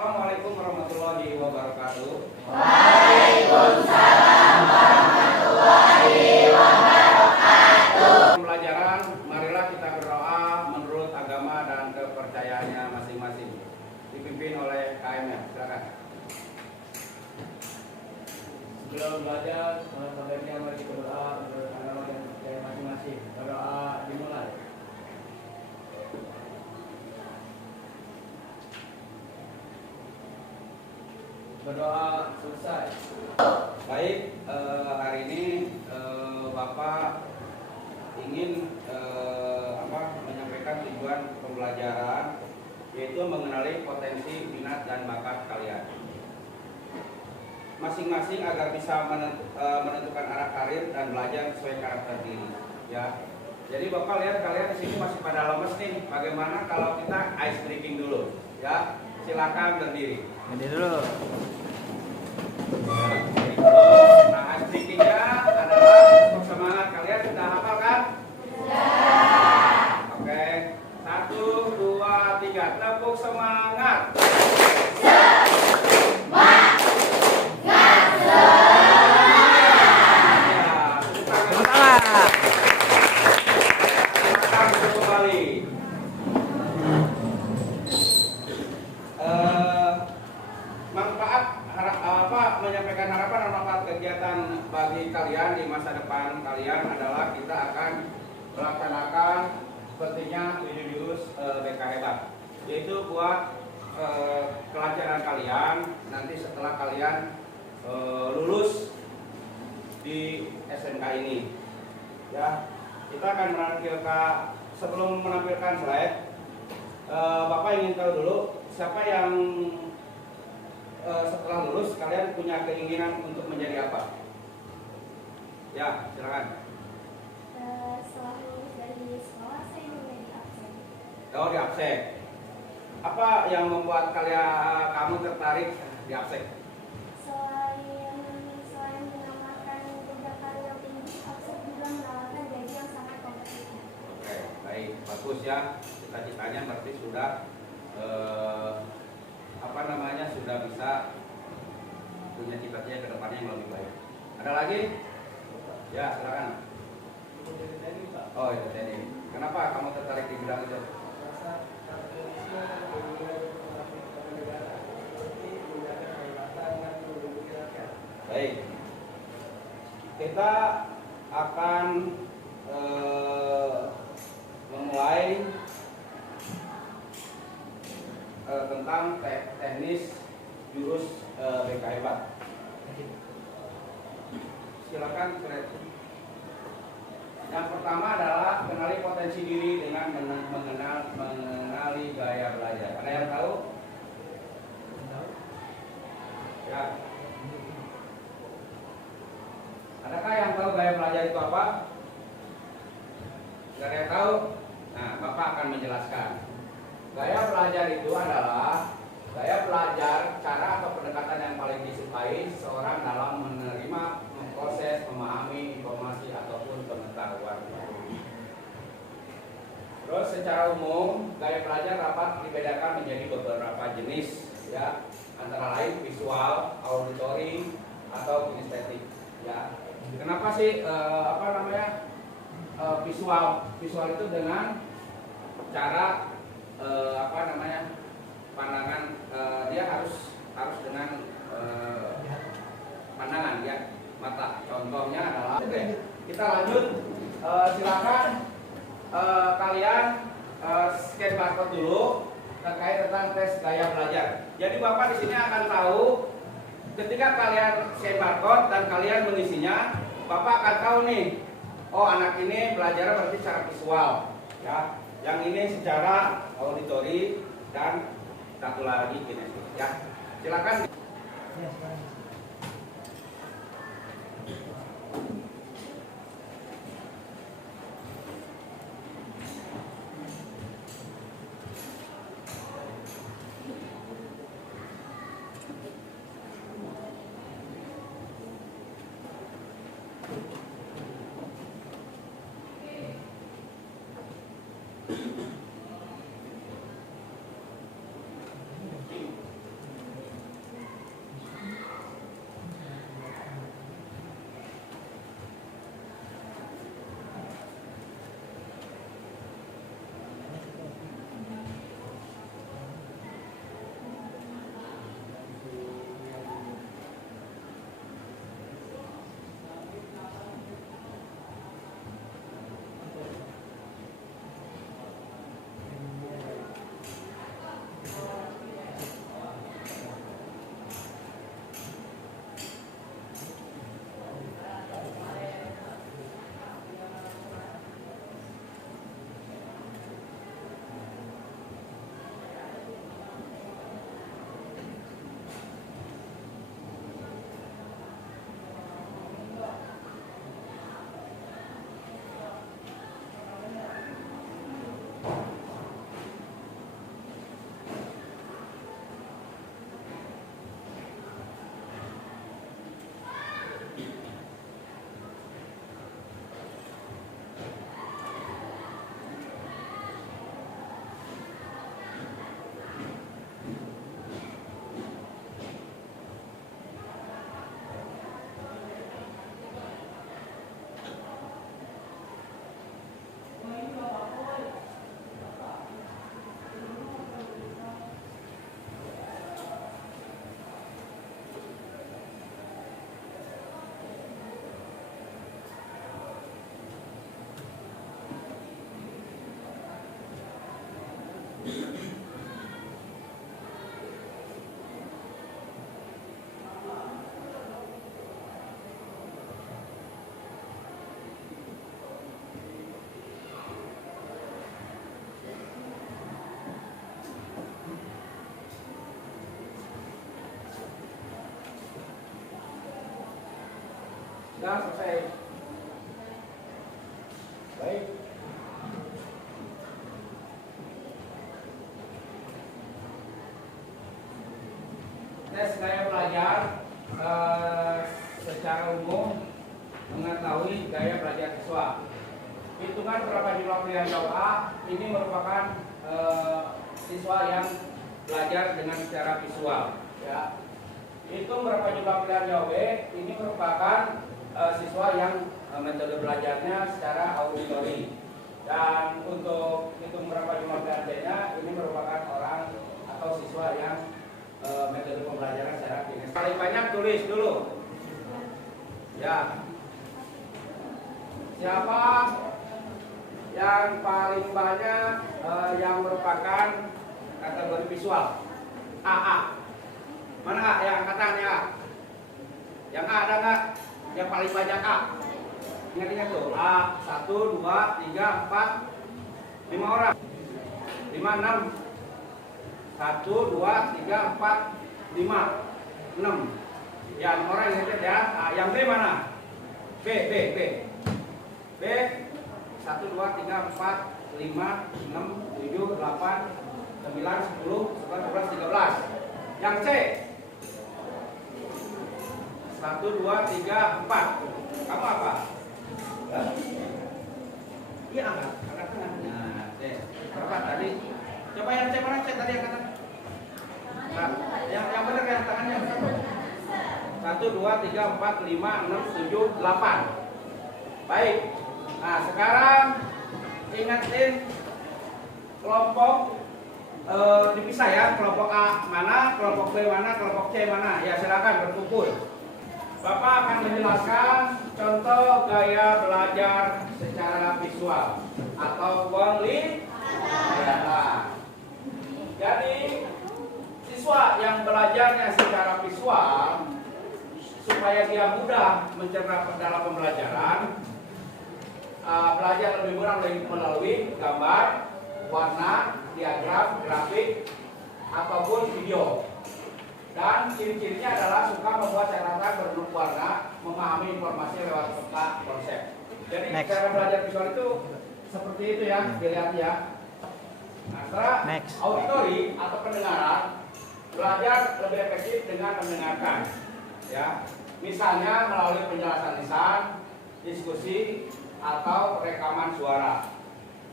Assalamualaikum warahmatullahi wabarakatuh. Waalaikumsalam warahmatullahi wabarakatuh. Pembelajaran, marilah kita berdoa menurut agama dan kepercayaannya masing-masing. Dipimpin oleh KMF. Silakan. Sebelum belajar, sebaiknya mari kita berdoa menurut agama dan kepercayaan masing-masing. Berdoa dimulai. Berdoa selesai. Baik, hari ini Bapak ingin menyampaikan tujuan pembelajaran, yaitu mengenali potensi, minat, dan bakat kalian masing-masing agar bisa menentukan arah karir dan belajar sesuai karakter diri. Ya, jadi Bapak lihat kalian di sini masih pada lemes nih. Bagaimana kalau kita ice breaking dulu? Ya, silakan berdiri. Berdiri dulu. Nah, ice breakingnya adalah untuk semangat. Kalian sudah hafal kan? Sudah. Oke, 1, 2, 3, tepuk semangat. Menyampaikan harapan dan manfaat kegiatan bagi kalian di masa depan kalian adalah kita akan melaksanakan sepertinya Wididius BK Hebat, yaitu buat kelancaran kalian nanti setelah kalian lulus di SMK ini. Ya, kita akan menampilkan, sebelum menampilkan slide, Bapak ingin tahu dulu siapa yang setelah lulus kalian punya keinginan untuk menjadi apa? Ya, silakan. Setelah lulus dari sekolah, saya ingin menjadi absen. Oh, di absen. Apa yang membuat kamu tertarik di absen? Selain menawarkan tunjangan yang tinggi, absen juga menawarkan gaji yang sangat kompetitif. Oke, baik, bagus ya. Cita-citanya berarti sudah sudah bisa punya cita-cita ke depannya yang lebih baik. Ada lagi? Ya, silakan. Oh, itu tadi. Kenapa kamu tertarik di bidang itu? Baik. Kita akan memulai tentang teknis jurus BK Hebat. Silakan, Fred. Yang pertama adalah kenali potensi diri dengan mengenali gaya belajar. Ada yang tahu? Ya. Adakah yang tahu gaya belajar itu apa? Tidak ada yang tahu? Nah, Bapak akan menjelaskan. Gaya belajar itu adalah gaya belajar, cara atau pendekatan yang paling disukai seorang dalam menerima, memproses, memahami informasi ataupun pengetahuan baru. Terus secara umum, gaya belajar dapat dibedakan menjadi beberapa jenis, ya, antara lain visual, auditory, atau kinestetik. Ya, kenapa sih visual? Visual itu dengan cara pandangan, dia harus dengan pandangan, ya, mata. Contohnya adalah, kita lanjut. Silakan kalian scan barcode dulu terkait tentang tes gaya belajar. Jadi Bapak di sini akan tahu ketika kalian scan barcode dan kalian mengisinya, Bapak akan tahu nih, oh, anak ini belajar berarti secara visual, ya. Yang ini secara auditori dan satu lagi kinestetik, ya. Silakan. Sudah selesai. Baik. Tes gaya belajar secara umum mengetahui gaya belajar siswa. Hitungan berapa jumlah pilihan jawab A ini merupakan siswa yang belajar dengan secara visual. Ya. Hitung berapa jumlah pilihan jawab B ini merupakan siswa yang metode belajarnya secara auditori. Dan untuk hitung berapa jumlah pilihan C-nya ini merupakan orang atau siswa yang metode pembelajaran secara kinesis. Paling banyak tulis dulu. Ya. Siapa yang paling banyak yang merupakan kategori visual? A. Mana A? Yang angkatannya A? Yang A ada nggak? Yang paling banyak A? Ingat-ingat tuh. A 1, 2, 3, 4, 5 orang. 5, 6. 1, 2, 3, 4, 5, 6. Ya, 6 orang yang ya. Yang B mana? B. 1, 2, 3, 4, 5, 6, 7, 8, 9, 10, 11, 12, 13. Yang C 1, 2, 3, 4. Kamu apa? Iya, angkat tangan. Nah, C. Berapa tadi? Coba yang C mana? C tadi yang kata. Nah, yang benar yang tangannya. 1, 2, 3, 4, 5, 6, 7, 8. Baik. Nah, sekarang ingatin kelompok dipisah ya. Kelompok A mana, kelompok B mana, kelompok C mana. Ya, silakan berkumpul. Bapak akan menjelaskan contoh gaya belajar secara visual atau penglihatan. Jadi siswa yang belajarnya secara visual supaya dia mudah mencerna dalam pembelajaran, belajar lebih mudah melalui gambar, warna, diagram, grafik, ataupun video. Dan ciri-cirinya adalah suka membuat catatan berbentuk warna, memahami informasi lewat peta konsep. Jadi cara belajar visual itu seperti itu ya, dilihat ya. Nah, setelah auditori atau pendengaran, belajar lebih efektif dengan mendengarkan. Ya, misalnya melalui penjelasan lisan, diskusi, atau rekaman suara.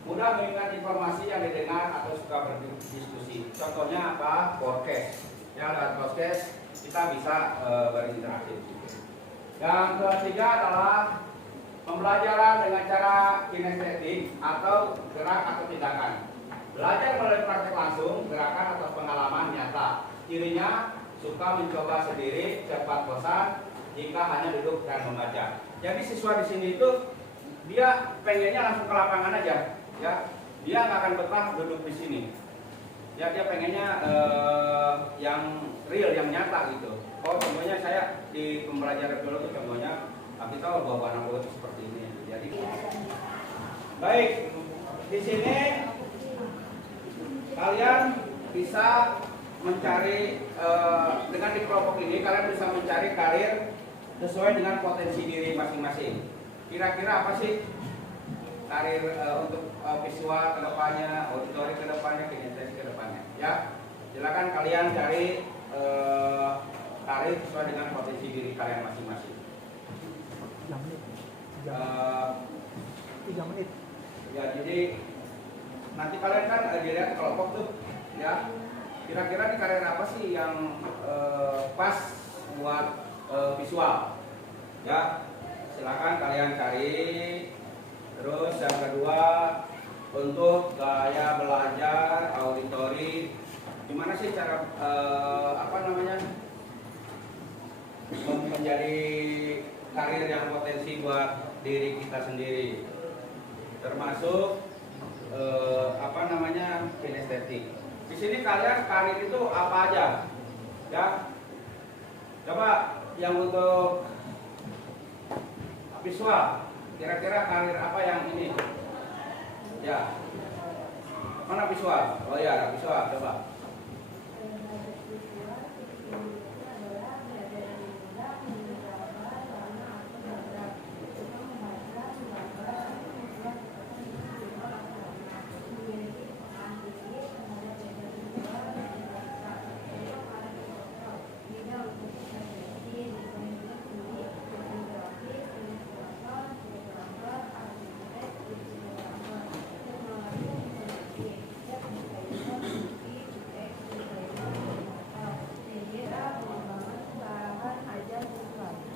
Mudah mengingat informasi yang didengar atau suka berdiskusi. Contohnya apa? Podcast. Ya, lewat podcast kita bisa berinteraksi. Yang ketiga adalah pembelajaran dengan cara kinestetik atau gerak atau tindakan. Belajar melalui praktek langsung, gerakan atau pengalaman nyata. Cirinya suka mencoba sendiri, cepat bosan jika hanya duduk dan membaca. Jadi siswa di sini itu dia pengennya langsung ke lapangan aja, ya. Dia nggak akan betah duduk di sini. Ya, dia pengennya yang real, yang nyata gitu. Oh, contohnya saya di pembelajaran dulu tuh contohnya kita bawa anak buah seperti ini. Jadi baik, di sini kalian bisa mencari dengan di kelompok ini kalian bisa mencari karir sesuai dengan potensi diri masing-masing. Kira-kira apa sih karir untuk visual kedepannya, auditori kedepannya, kinestetik kedepannya? Ya, silakan kalian cari karir sesuai dengan potensi diri kalian masing-masing. 3 menit. Ya, jadi nanti kalian kan dilihat kelompok tuh, ya. Kira-kira di karir apa sih yang pas buat visual? Ya, silakan kalian cari. Terus yang kedua, untuk gaya belajar auditori, gimana sih cara menjadi karir yang potensi buat diri kita sendiri, termasuk kinestetik. Di sini kalian karir itu apa aja? Ya, coba yang untuk visual. Kira-kira karir apa yang ini? Ya. Mana visual? Oh ya, visual. Coba.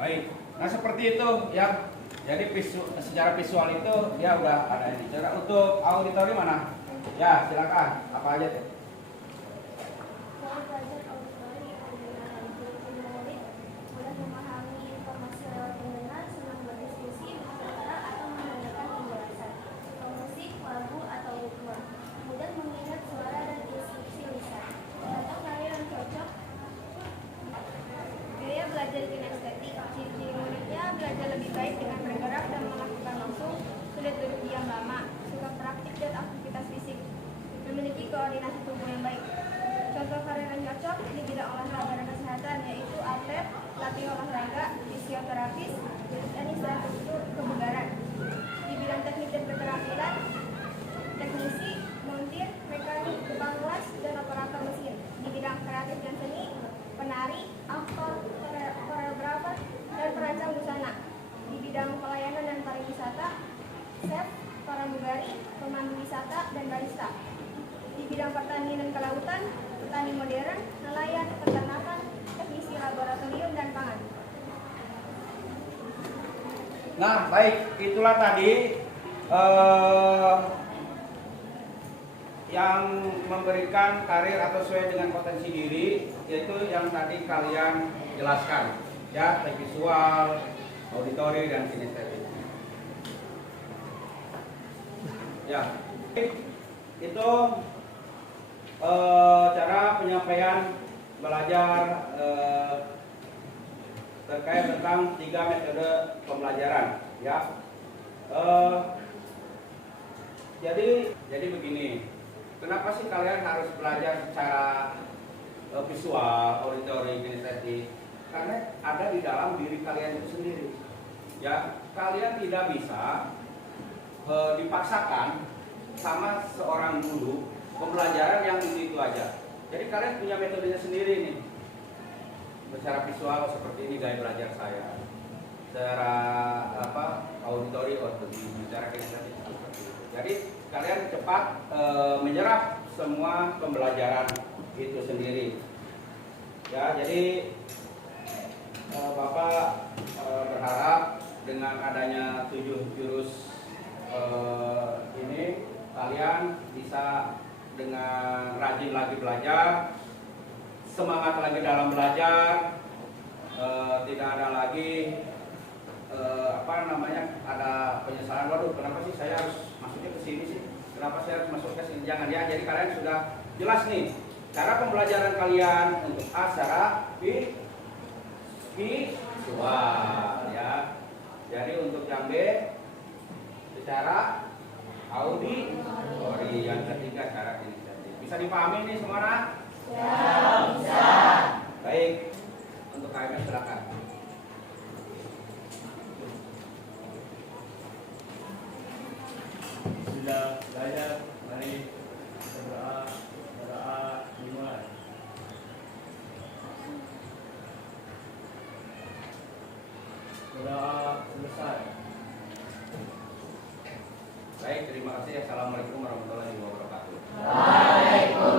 Baik. Nah seperti itu ya. Jadi secara visual itu dia udah ada ini. Cara untuk auditori mana? Ya silakan. Apa aja tuh? Saya belajar auditori dengan ciri-ciri murid, mudah memahami informasi lewat mendengar, senang berdiskusi, berbicara, atau mendengarkan penjelasan. Musik, lagu, atau ritme. Mudah mengingat suara dan instruksi lisan. Atau karya yang cocok. Gaya belajar kinestetik. Ciri-ciri muridnya belajar lebih baik dengan bergerak dan melakukan langsung, sulit duduk diam lama, suka praktik dan aktivitas fisik, memiliki koordinasi tubuh yang baik. Contoh karir yang cocok di bidang olahraga dan kesehatan yaitu atlet, pelatih olahraga, fisioterapis, dan infrastruktur kebugaran. Di bidang teknik dan keterampilan, teknisi, montir, mekanik, tukang las, dan operator mesin. Di bidang kreatif dan seni, penari, aktor, koreografer, dan perancang busana. Di bidang pelayanan dan pariwisata, chef, pramugari, pemandu wisata, dan barista. Di bidang pertanian dan kelautan, petani modern, nelayan, peternakan, teknisi laboratorium, dan pangan. Nah baik, itulah tadi yang memberikan karir atau sesuai dengan potensi diri, yaitu yang tadi kalian jelaskan ya, baik visual, auditori, dan kinestetik. Ya, itu cara penyampaian belajar terkait tentang 3 metode pembelajaran ya. Jadi begini, kenapa sih kalian harus belajar secara visual, auditori, kinestetik? Karena ada di dalam diri kalian itu sendiri. Ya, kalian tidak bisa dipaksakan sama seorang guru pembelajaran yang itu aja. Jadi kalian punya metodenya sendiri nih. Secara visual seperti ini gaya belajar saya. Secara auditori secara kinestetik seperti itu. Jadi kalian cepat menyerap semua pembelajaran itu sendiri. Ya, jadi Bapak berharap dengan adanya 7 jurus ini kalian bisa dengan rajin lagi belajar, semangat lagi dalam belajar, tidak ada lagi ada penyesalan, waduh kenapa sih saya harus masuknya ke sini sih, kenapa saya harus masuk ke sini, jangan ya. Jadi kalian sudah jelas nih cara pembelajaran kalian untuk A secara visual ya. Jadi untuk yang B secara auditori, yang ketiga cara kinestetik. Bisa dipahami nih semua? Ya, bisa. Baik, untuk KMS silakan. Sudah belajar, mari berdoa dimulai. Berdoa selesai. Baik, terima kasih. Assalamualaikum warahmatullahi wabarakatuh. Waalaikumsalam.